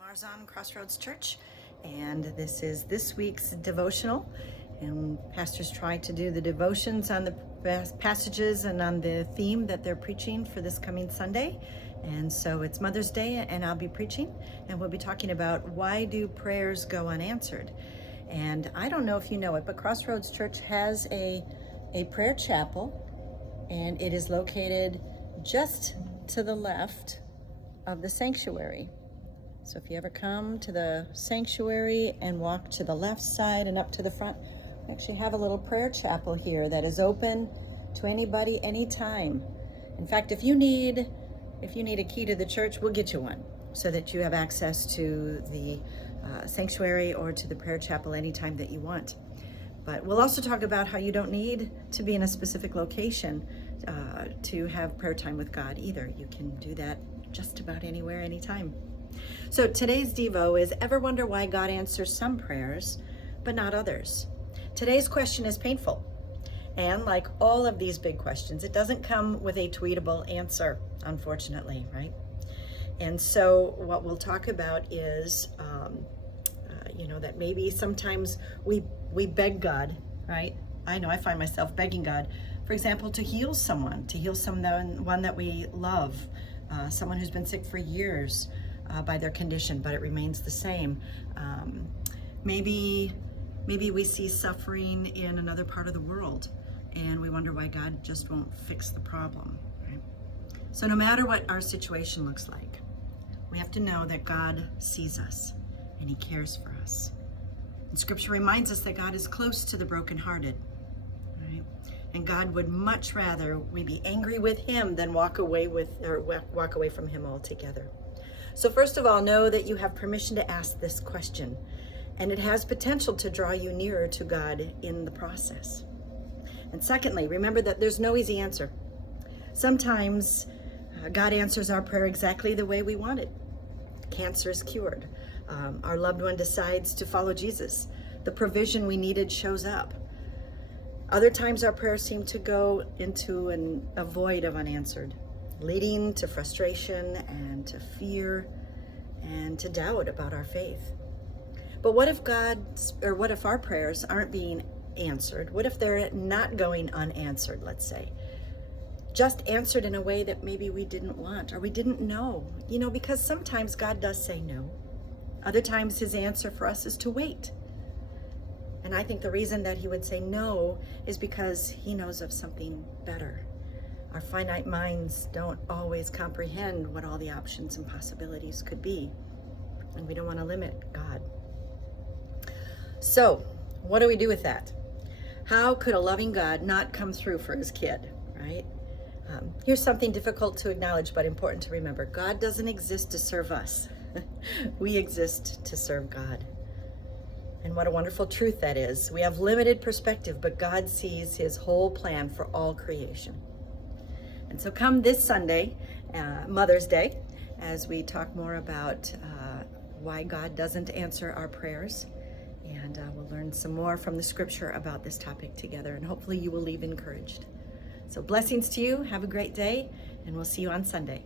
Marzahn Crossroads Church, and this is this week's devotional. And pastors try to do the devotions on the passages and on the theme that they're preaching for this coming Sunday. And so it's Mother's Day, and I'll be preaching, and we'll be talking about why do prayers go unanswered. And I don't know if you know it, but Crossroads Church has a prayer chapel, and it is located just to the left of the sanctuary. So if you ever come to the sanctuary and walk to the left side and up to the front, we actually have a little prayer chapel here that is open to anybody, anytime. In fact, if you need a key to the church, we'll get you one so that you have access to the sanctuary or to the prayer chapel anytime that you want. But we'll also talk about how you don't need to be in a specific location to have prayer time with God either. You can do that just about anywhere, anytime. So today's Devo is, ever wonder why God answers some prayers, but not others? Today's question is painful. And like all of these big questions, it doesn't come with a tweetable answer, unfortunately, right? And so what we'll talk about is, that maybe sometimes we beg God, right? I know I find myself begging God, for example, to heal someone that we love, someone who's been sick for years, by their condition, but it remains the same. Maybe we see suffering in another part of the world, and we wonder why God just won't fix the problem. Right? So no matter what our situation looks like, we have to know that God sees us and He cares for us. And Scripture reminds us that God is close to the brokenhearted. Right? And God would much rather we be angry with Him than walk away from Him altogether. So first of all, know that you have permission to ask this question, and it has potential to draw you nearer to God in the process. And secondly, remember that there's no easy answer. Sometimes God answers our prayer exactly the way we want it. Cancer is cured. Our loved one decides to follow Jesus. The provision we needed shows up. Other times our prayers seem to go into a void of unanswered, leading to frustration and to fear and to doubt about our faith. But what if our prayers aren't being answered? What if they're not going unanswered, let's say? Just answered in a way that maybe we didn't want or we didn't know. Because sometimes God does say no. Other times His answer for us is to wait. And I think the reason that He would say no is because He knows of something better. Our finite minds don't always comprehend what all the options and possibilities could be, and we don't want to limit God. So, what do we do with that? How could a loving God not come through for His kid, right? Here's something difficult to acknowledge but important to remember. God doesn't exist to serve us. We exist to serve God. And what a wonderful truth that is. We have limited perspective, but God sees His whole plan for all creation. And so come this Sunday, Mother's Day, as we talk more about why God doesn't answer our prayers. And we'll learn some more from the Scripture about this topic together. And hopefully you will leave encouraged. So blessings to you. Have a great day. And we'll see you on Sunday.